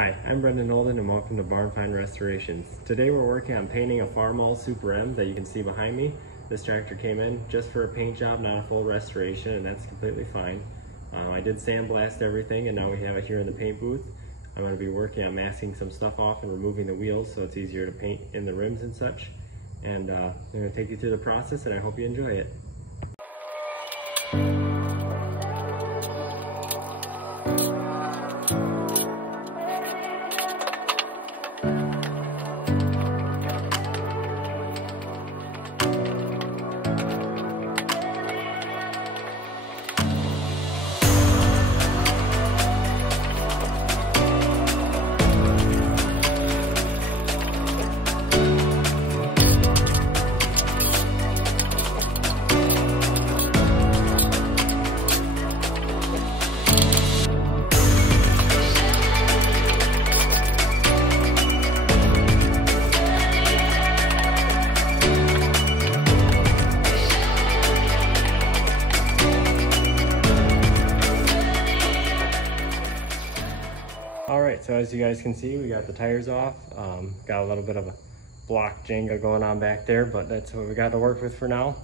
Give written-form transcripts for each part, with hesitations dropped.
Hi, I'm Brendan Olden and welcome to Barn Find Restorations. Today we're working on painting a Farmall Super M that you can see behind me. This tractor came in just for a paint job, not a full restoration, and that's completely fine. I did sandblast everything and now we have it here in the paint booth. I'm going to be working on masking some stuff off and removing the wheels so it's easier to paint in the rims and such. And I'm going to take you through the process and I hope you enjoy it. Alright, so as you guys can see, we got the tires off. Got a little bit of a block Jenga going on back there, but that's what we got to work with for now.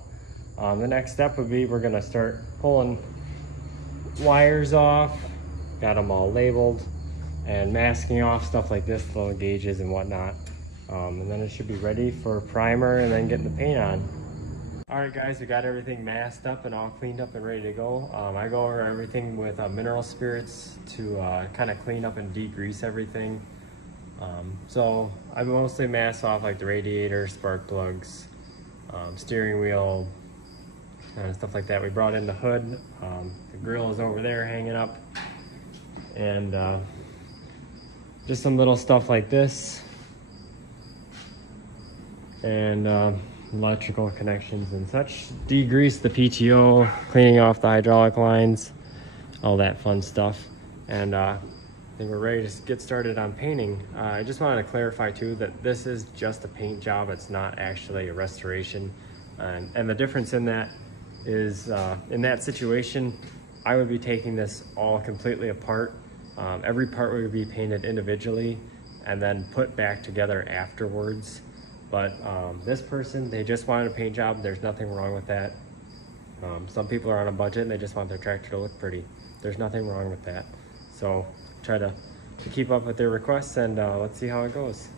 The next step would be we're going to start pulling wires off, got them all labeled, and masking off stuff like this, little gauges and whatnot. And then it should be ready for primer and then getting the paint on. Alright guys, we got everything masked up and all cleaned up and ready to go. I go over everything with mineral spirits to kind of clean up and degrease everything. So I mostly mask off like the radiator, spark plugs, steering wheel, and stuff like that. We brought in the hood. The grill is over there hanging up. And just some little stuff like this. And electrical connections and such. Degrease the PTO, cleaning off the hydraulic lines, all that fun stuff. And I think we're ready to get started on painting. I just wanted to clarify too that this is just a paint job. It's not actually a restoration. And the difference in that is in that situation, I would be taking this all completely apart. Every part would be painted individually and then put back together afterwards. But this person, they just wanted a paint job. There's nothing wrong with that. Some people are on a budget and they just want their tractor to look pretty. There's nothing wrong with that. So try to keep up with their requests and let's see how it goes.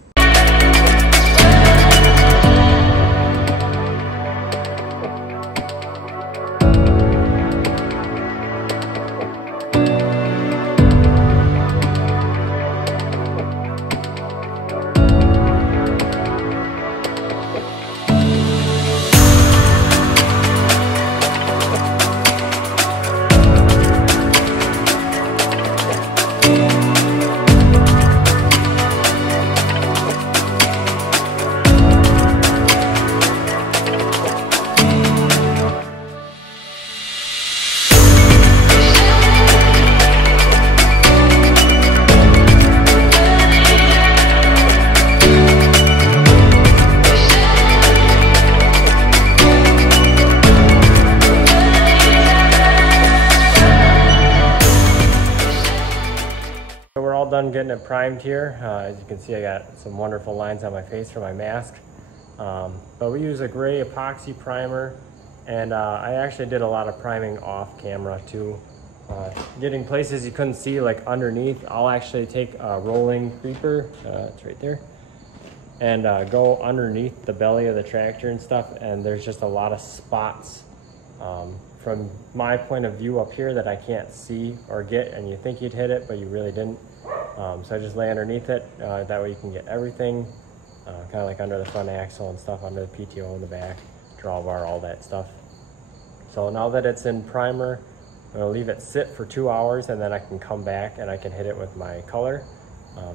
We're all done getting it primed here. As you can see, I got some wonderful lines on my face for my mask. But we use a gray epoxy primer, and I actually did a lot of priming off camera too. Getting places you couldn't see, like underneath, I'll actually take a rolling creeper, it's right there, and go underneath the belly of the tractor and stuff, and there's just a lot of spots from my point of view up here that I can't see or get, and you think you'd hit it, but you really didn't. So I just lay underneath it, that way you can get everything, kind of like under the front axle and stuff, under the PTO in the back, drawbar, all that stuff. So now that it's in primer, I'm gonna leave it sit for 2 hours and then I can come back and I can hit it with my color.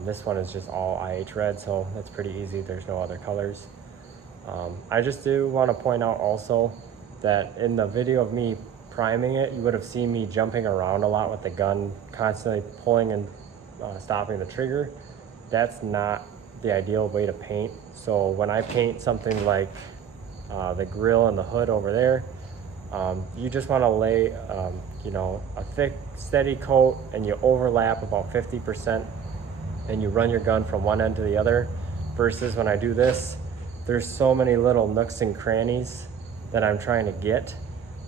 This one is just all IH red, so that's pretty easy. There's no other colors. I just do want to point out also that in the video of me priming it, you would have seen me jumping around a lot with the gun, constantly pulling and stopping the trigger. That's not the ideal way to paint. So when I paint something like the grill and the hood over there, you just want to lay you know, a thick steady coat, and you overlap about 50% and you run your gun from one end to the other, versus when I do this, there's so many little nooks and crannies that I'm trying to get,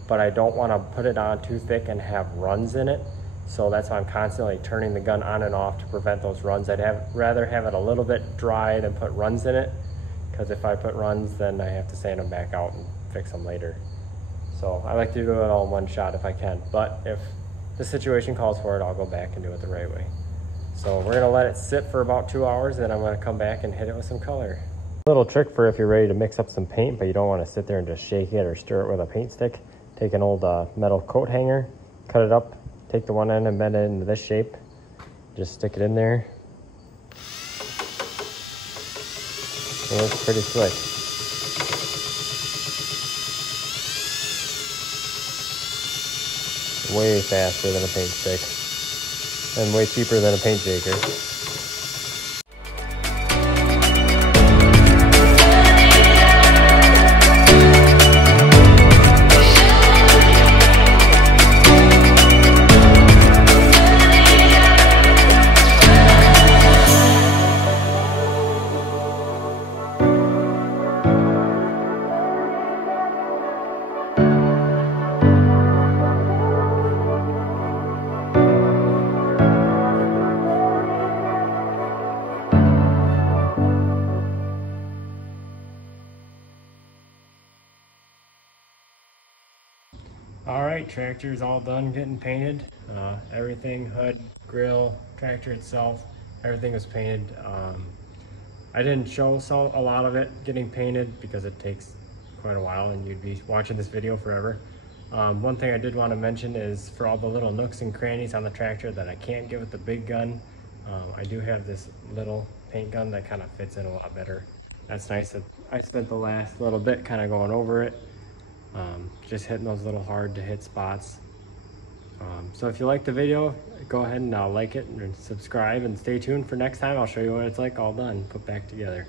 but I don't want to put it on too thick and have runs in it. So that's why I'm constantly turning the gun on and off to prevent those runs. I'd rather have it a little bit dry than put runs in it, because if I put runs, then I have to sand them back out and fix them later. So I like to do it all in one shot if I can, but if the situation calls for it, I'll go back and do it the right way. So we're gonna let it sit for about 2 hours, then I'm gonna come back and hit it with some color. A little trick for if you're ready to mix up some paint, but you don't wanna sit there and just shake it or stir it with a paint stick. Take an old metal coat hanger, cut it up, take the one end and bend it into this shape. Just stick it in there. And it's pretty slick. Way faster than a paint stick, and way cheaper than a paint shaker. All right, tractor's all done getting painted. Everything, hood, grill, tractor itself, everything was painted. I didn't show a lot of it getting painted because it takes quite a while and you'd be watching this video forever. One thing I did want to mention is for all the little nooks and crannies on the tractor that I can't get with the big gun, I do have this little paint gun that kind of fits in a lot better. That's nice that I spent the last little bit kind of going over it. Just hitting those little hard to hit spots. So if you like the video, go ahead and like it and subscribe and stay tuned for next time. I'll show you what it's like all done, put back together.